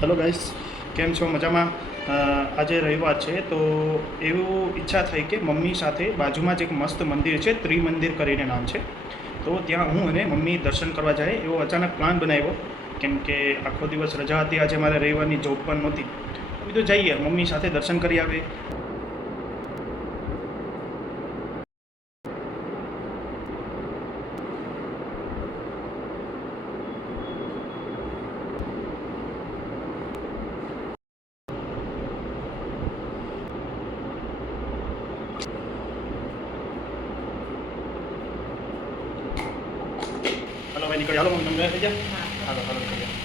Hello guys, કેમ છો? મજામાં? આજે રવિવાર છે તો એવું ઈચ્છા થઈ કે મમ્મી સાથે બાજુમાં જ એક મસ્ત મંદિર છે, ત્રિમંદિર કરીને નામ છે. તો ત્યાં હું અને મમ્મી દર્શન કરવા જાય એવો અચાનક પ્લાન બનાવ્યો. કેમ કે આખો દિવસ રજા હતી, આજે મારે રવિવારની જોબ પણ નહોતી. તો જઈએ, મમ્મી સાથે દર્શન કરી આવે. હાલો ભાઈ, નીકળી. હાલો મમ્મી, તમે થઈ જાય. હાલો હાલો થઈ જાય.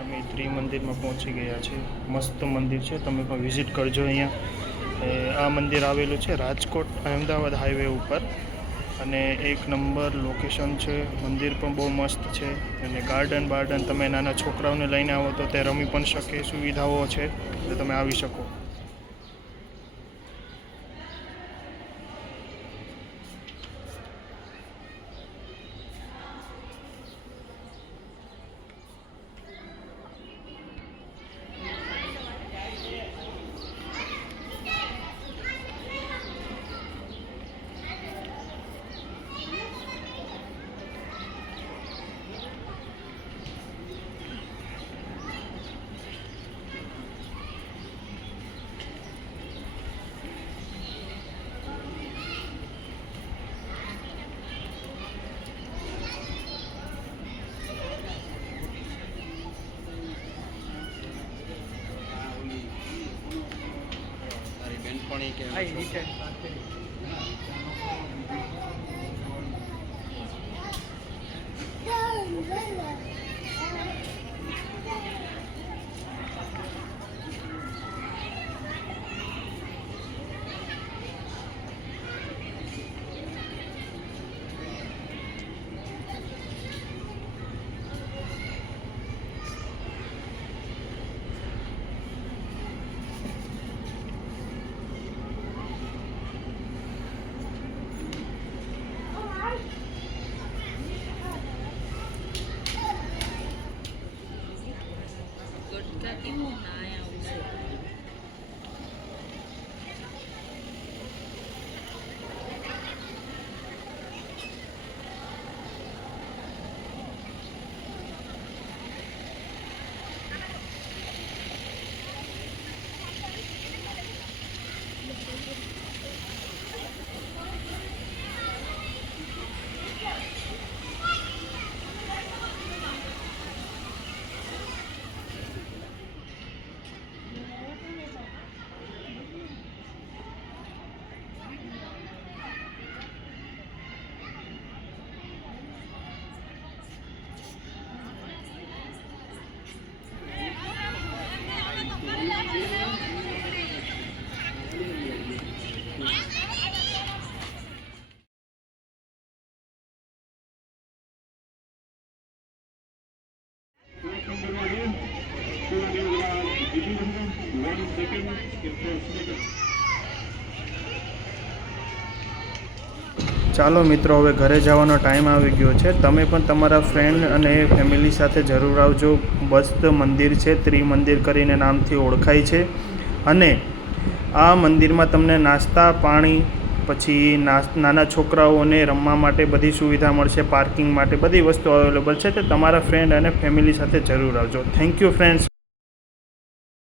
અમે ત્રિમંદિરમાં પહોંચી ગયા છે. મસ્ત મંદિર છે, તમે પણ વિઝિટ કરજો. અહીંયા આ મંદિર આવેલું છે રાજકોટ અમદાવાદ હાઈવે ઉપર, અને એક નંબર લોકેશન છે. મંદિર પણ બહુ મસ્ત છે, અને ગાર્ડન તમે નાના છોકરાઓને લઈને આવો તો તે રમી પણ શકે, સુવિધાઓ છે, એટલે તમે આવી શકો. બેનપણી કે ચાલો મિત્રો, હવે ઘરે જવાનો ટાઈમ આવી ગયો છે. તમે પણ તમારા ફ્રેન્ડ અને ફેમિલી સાથે જરૂર આવજો. મસ્ત મંદિર છે, ત્રિમંદિર કરીને નામથી ઓળખાય છે. અને આ મંદિરમાં તમને નાસ્તા, પાણી, પછી નાના છોકરાઓને રમવા માટે બધી સુવિધા મળશે, પાર્કિંગ માટે બધી વસ્તુ અવેલેબલ છે. તો તમારા ફ્રેન્ડ અને ફેમિલી સાથે જરૂર આવજો. Thank you friends.